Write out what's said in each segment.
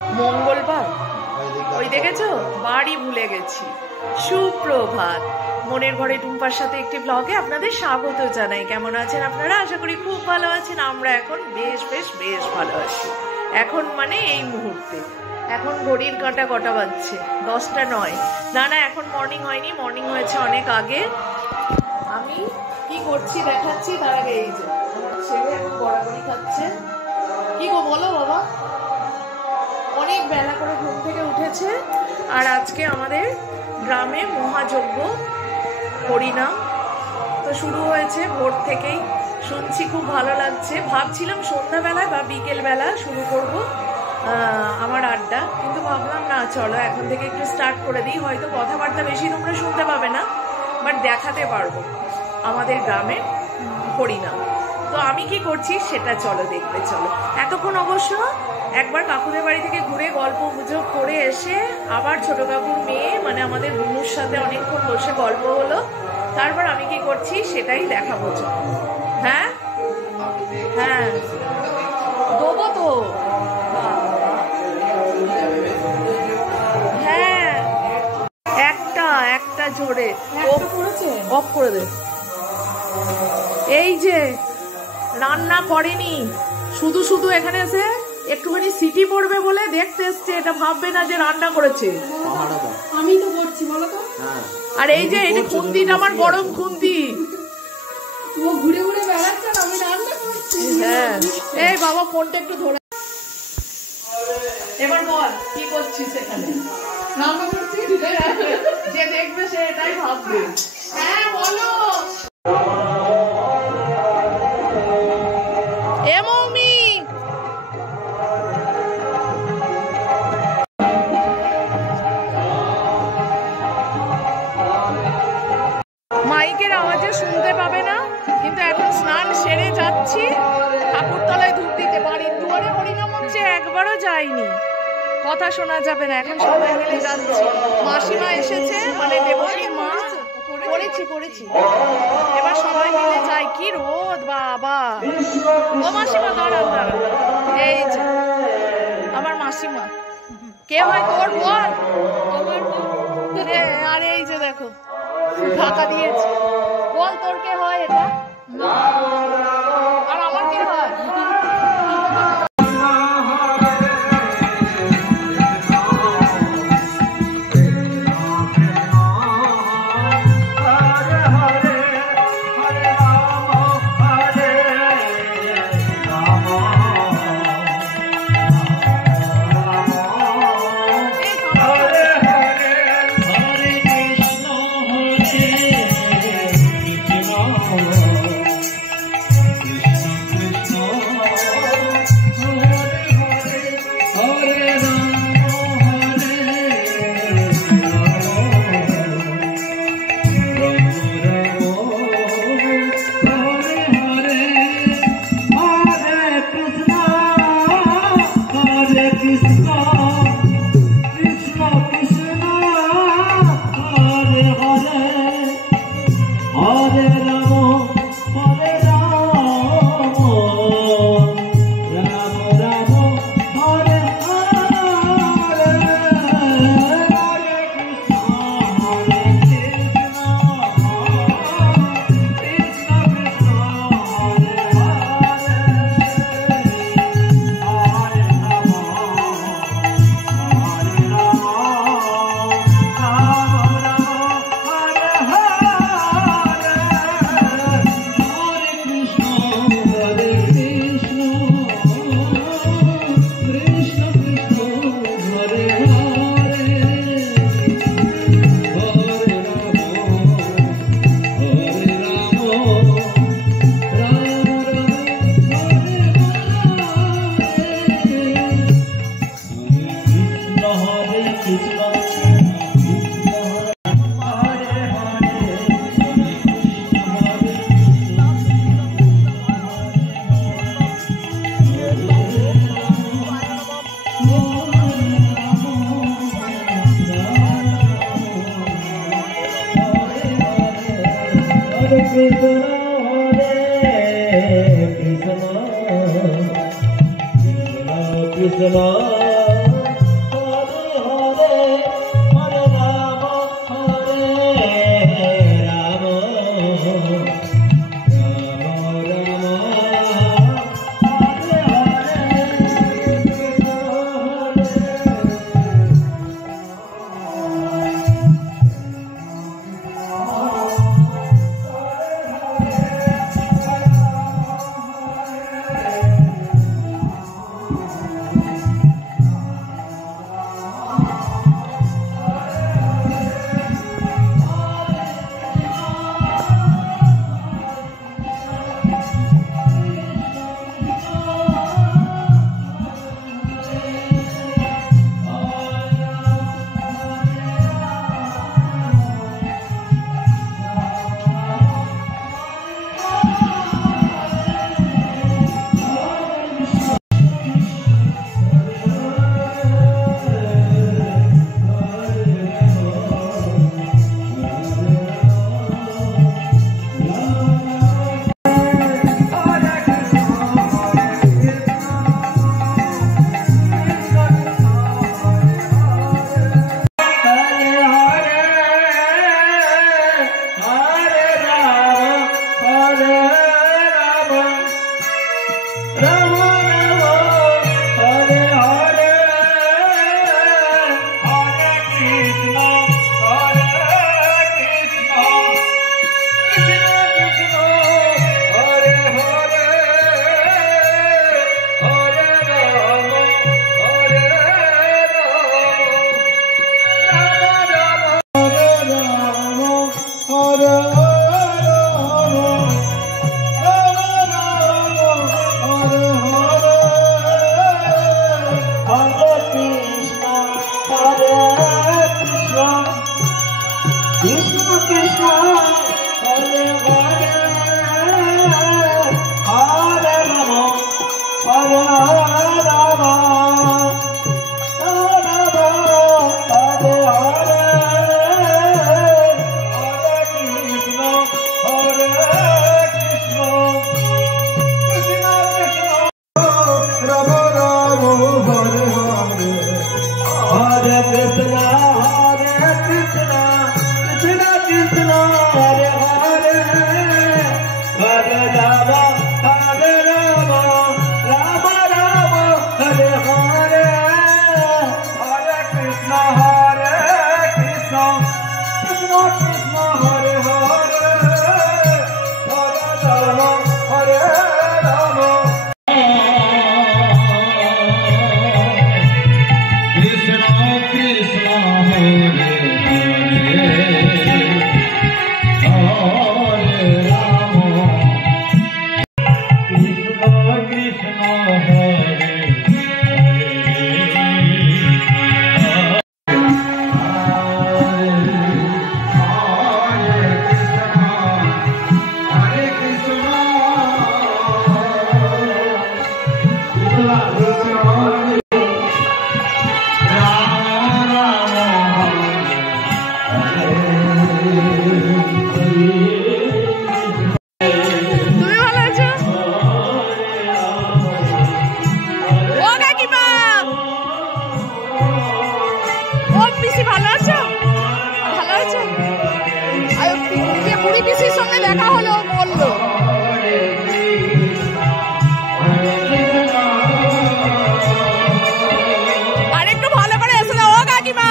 মঙ্গলবার ওই দেখেছো, বাড়ি ভুলে গেছি। সুপ্রভাত, মনের ঘরে টুম্পার সাথে একটি ব্লগে আপনাদের স্বাগত জানাই। কেমন আছেন আপনারা? আশা করি খুব ভালো আছেন। আমরা এখন বেশ ভালো আছি। এখন মানে এই মুহূর্তে, এখন ঘড়ির কাঁটা কটা বাজছে, 10টা 9। না এখন মর্নিং হয়নি, মর্নিং হয়েছে অনেক আগে। আমি কি করছি দেখাচ্ছি, তার আগে এই যে আমার ছেলে এখন গড়াগড়ি খাচ্ছে। কি গো বলো বাবা? অনেক বেলা করে ঘুম থেকে উঠেছে। আর আজকে আমাদের গ্রামে মহাযজ্ঞ হরিনাম তো শুরু হয়েছে ভোর থেকেই, শুনছি খুব ভালো লাগছে। ভাবছিলাম সন্ধ্যাবেলায় বা বিকেলবেলা শুরু করব আমার আড্ডা, কিন্তু ভাবলাম না, চলো এখন থেকে একটু স্টার্ট করে দিই। হয়তো কথাবার্তা বেশি তোমরা শুনতে পাবে না, বাট দেখাতে পারবো আমাদের গ্রামে হরিনাম। তো আমি কি করছি সেটা চলো দেখবে। চলো, এতক্ষণ অবশ্য একবার কাকুদের বাড়ি থেকে ঘুরে গল্প গুজব করে এসে আবার ছোট কাকুর মেয়ে মানে আমাদের বুনুর সাথে অনেকক্ষণ বসে গল্প হলো। তারপর আমি কি করছি সেটাই দেখাবো। হ্যাঁ হ্যাঁ দেবো তো। হ্যাঁ একটা জোরে অফ করে দে। এই যে রান্না করেনি, শুধু এখানে এসে একটুখানি সিটি পড়বে বলে দেখতে এসছে। এটা ভাববে না যে রান্না করেছে। আমি তো করছি বলো তো। আর এই যে এটা খুন্তিটা আমার গরম খুন্তি, ও ঘুরে ঘুরে বেড়াচ্ছে, আমি রান্না করছি। হ্যাঁ এই বাবা ফোনটা একটু ধরে। এবার বল কি করছিস এখানে? রান্না করছি। যে দেখবে সে এটাই ভাববে। হ্যাঁ বলো। মাইকের আওয়াজে শুনতে পাবে না, কিন্তু এখন স্নান সেরে যাচ্ছি ঠাকুরতলায় ধূপ দিতে। বাড়ির দুয়ারে হরিনাম হচ্ছে, একবারও যাইনি, কথা শোনা যাবে না। এখন সবাই মিলে যাচ্ছি। মাসিমা এসেছে, মানে দেবশীর মা। পড়েছি এবার সবাই মিলে যাই। কি রোদ বাবা! ও মাসিমা দাঁড়ান। এই যে আমার মাসিমা। কে হয় তোর? বল। আর এই যে দেখো ঢাকা দিয়েছে। বল তোর কে হয় এটা? আর আমার কে হয়? Krishna দেখা হলো বললো আর একটু ভালো করে এসে দাও ও কাকিমা।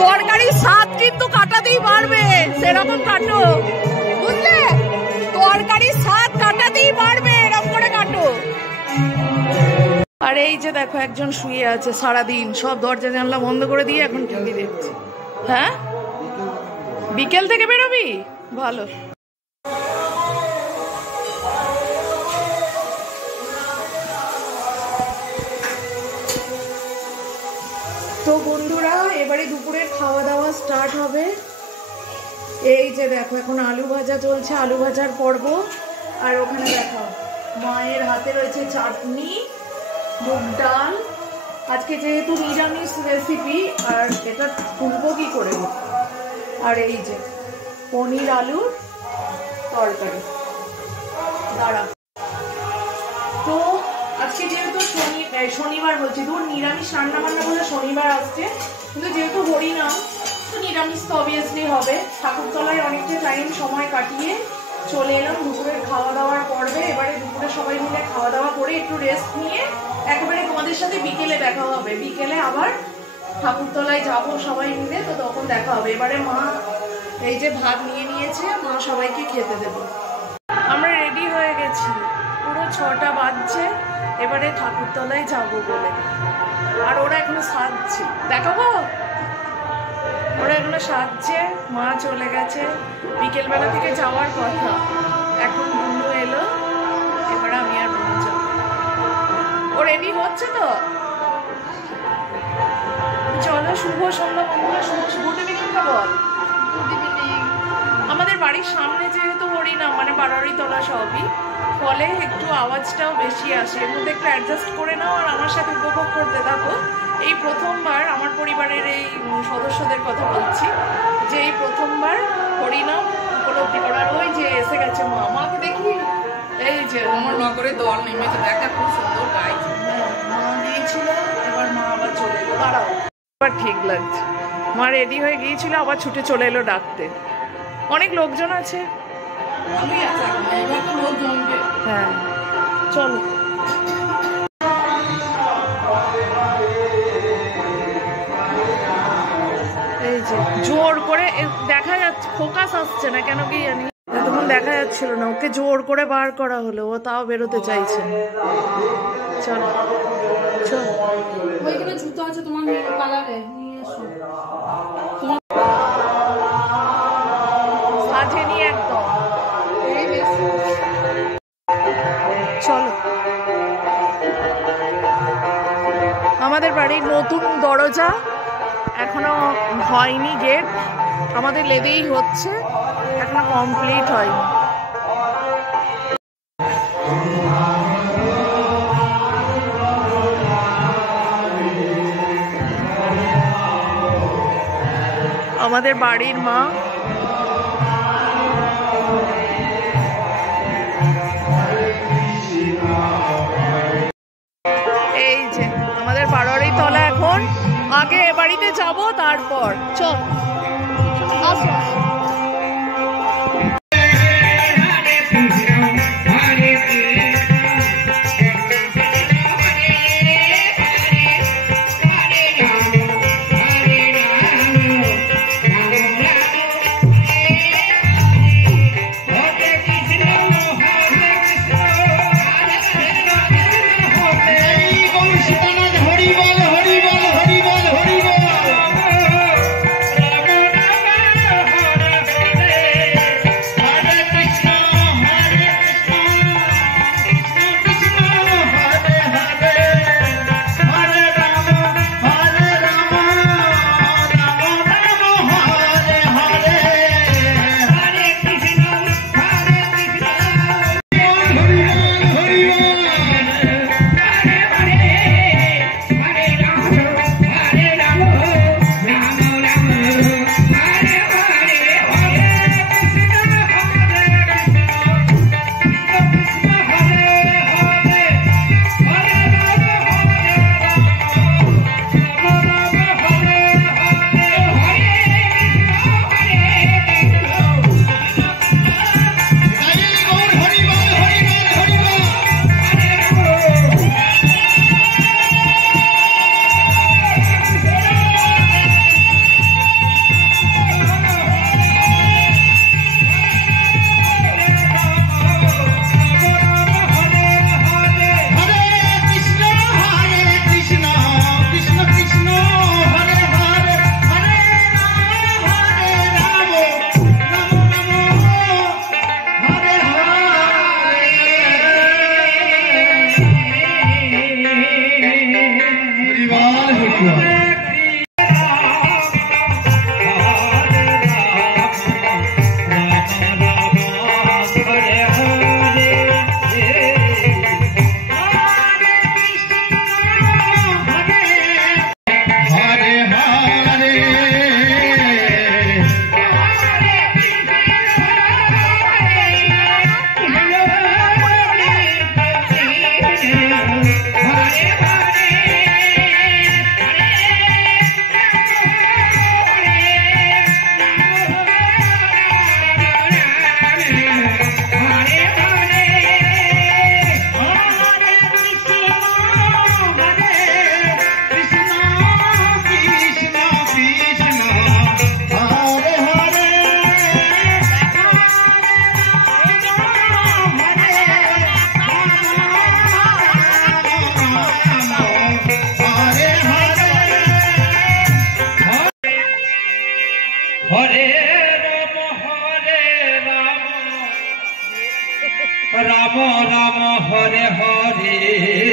তরকারির স্বাদ কিন্তু কাটাতেই পারবে, সেরকম কাটো, বুঝলে? তরকারির স্বাদ কাটাতেই পারবে, এরকম করে কাটো। আর এই যে দেখো একজন শুয়ে আছে সারাদিন, সব দরজা জানলা বন্ধ করে দিয়ে এখন টিভি দেখছে। হ্যাঁ, বিকেল থেকে বেরোবি? ভালো। তো বন্ধুরা এবারে দুপুরের খাওয়া দাওয়া স্টার্ট হবে। এই যে দেখো এখন আলু ভাজা চলছে, আলু ভাজার পর্ব। আর ওখানে দেখো মায়ের হাতে রয়েছে চাটনি, মুগ ডাল। আজকে যেহেতু নিরামিষ রেসিপি, আর এটা তুলবো কি করে। আর এই যে পনির আলুর তরকারি। দাঁড়া, তো আজকে যেহেতু শনিবার বলছি, দূর নিরামিষ রান্না বান্না বলে শনিবার আসছে, কিন্তু যেহেতু হরিনাম তো নিরামিষ তো অবভিয়াসলি হবে। ঠাকুরতলায় অনেকটা টাইম সময় কাটিয়ে চলে এলাম দুপুরের খাওয়া দাওয়ার পর্বে। এবারে দুপুরে সবাই মিলে খাওয়া দাওয়া করে একটু রেস্ট নিয়ে একেবারে তোমাদের সাথে বিকেলে দেখা হবে। বিকেলে আবার ঠাকুরতলায় যাব সবাই মিলে, তো তখন দেখা হবে। এবারে মা এই যে ভাত নিয়ে নিয়েছে, মা সবাইকে খেতে দেব। আমরা রেডি হয়ে গেছি, পুরো 6টা বাজছে এবারে ঠাকুরতলায় যাব বলে। আর ওরা এখনো সাজছে, দেখাবো? ওরা এগুলো সাজছে, মা চলে গেছে, বিকেলবেলা থেকে যাওয়ার কথা। এখন বুনু এলো, এবার আমি আর বুনু যাব। ও রেডি হচ্ছে তো। চলো, শুভ সন্ধ্যা বন্ধুরা, গুড ইভিনিংটা বল। Good evening. আমাদের বাড়ির সামনে যেহেতু হরিনাম, মানে বাড়ারি তলা সবই, ফলে একটু আওয়াজটাও বেশি আসে। এর মধ্যে একটু অ্যাডজাস্ট করে নাও আর আমার সাথে উপভোগ করতে থাকো। এই প্রথমবার আমার পরিবারের এই সদস্যদের কথা বলছি, যে এই প্রথমবার হরিনাম উপলব্ধি করার। ওই যে এসে গেছে মা, মাকে দেখি। এই যে আমার নগরে দল নেমেছে, একটা খুব সুন্দর গাইছে। মা গিয়েছিল, এবার মা আবার চলে এলো। দাঁড়াও, এবার ঠিক লাগছে। মা রেডি হয়ে গিয়েছিল, আবার ছুটে চলে এলো ডাকতে। অনেক লোকজন আছে। হ্যাঁ, চলো। এই যে জোর করে দেখা যাচ্ছে, ফোকাস আসছে না কেন কি জানি, এতক্ষণ দেখা যাচ্ছিল না। ওকে জোর করে বার করা হলো, ও তাও বেরোতে চাইছে। চলো চলো। ওইখানে জুতো আছে তোমার কালারে, নিয়ে এসো। সাজেনি একদম। চলো। আমাদের বাড়ির নতুন দরজা এখনো হয়নি, গেট আমাদের লেদেই হচ্ছে, এখনো কমপ্লিট হয়নি। আমাদের বাড়ির মা যাব তারপর চল আসো। राम राम हरे हरे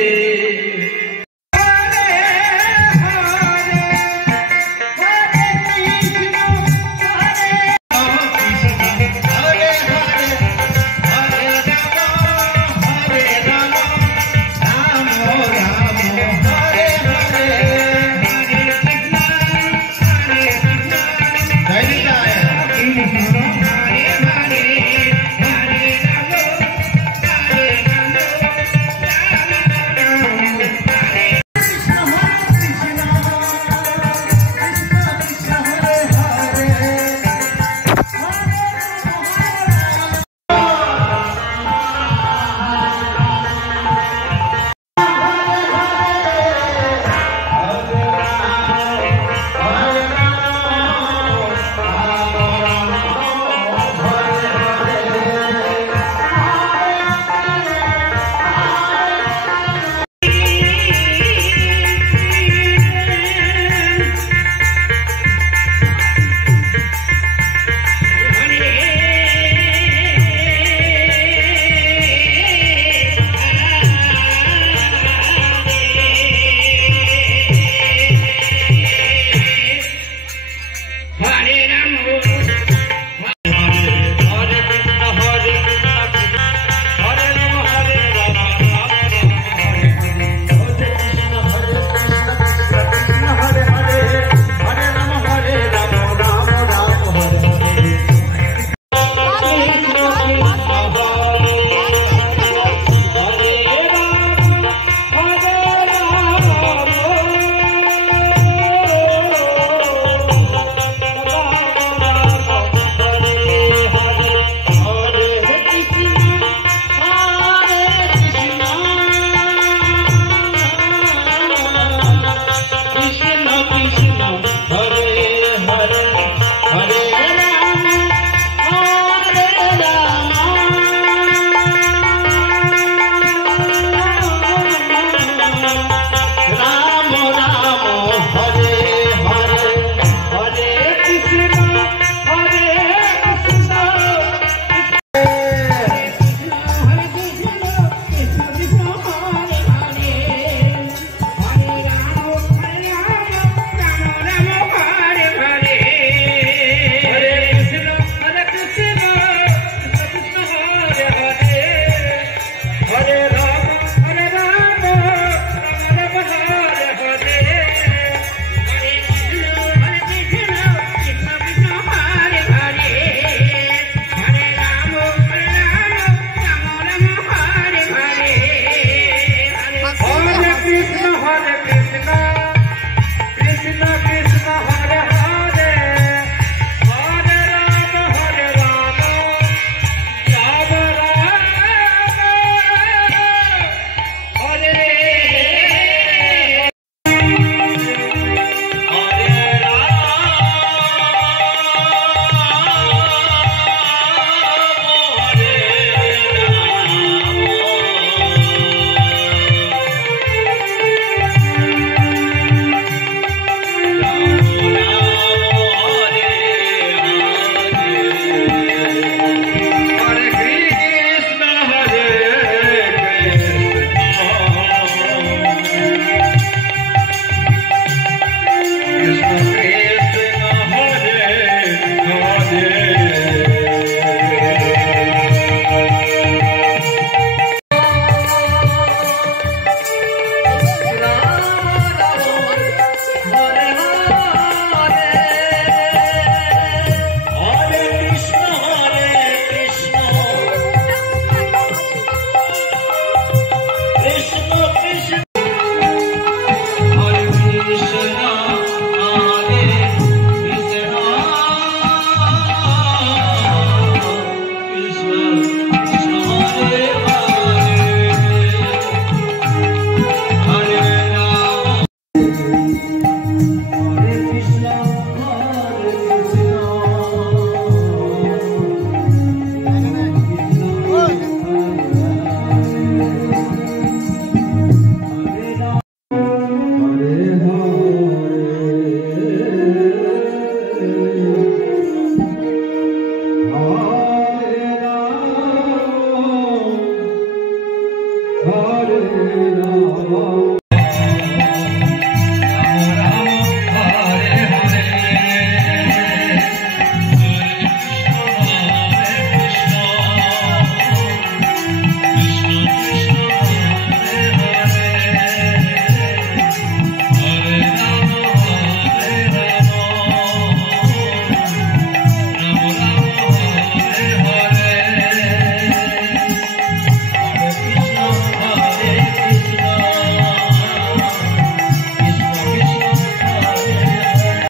হরে রাম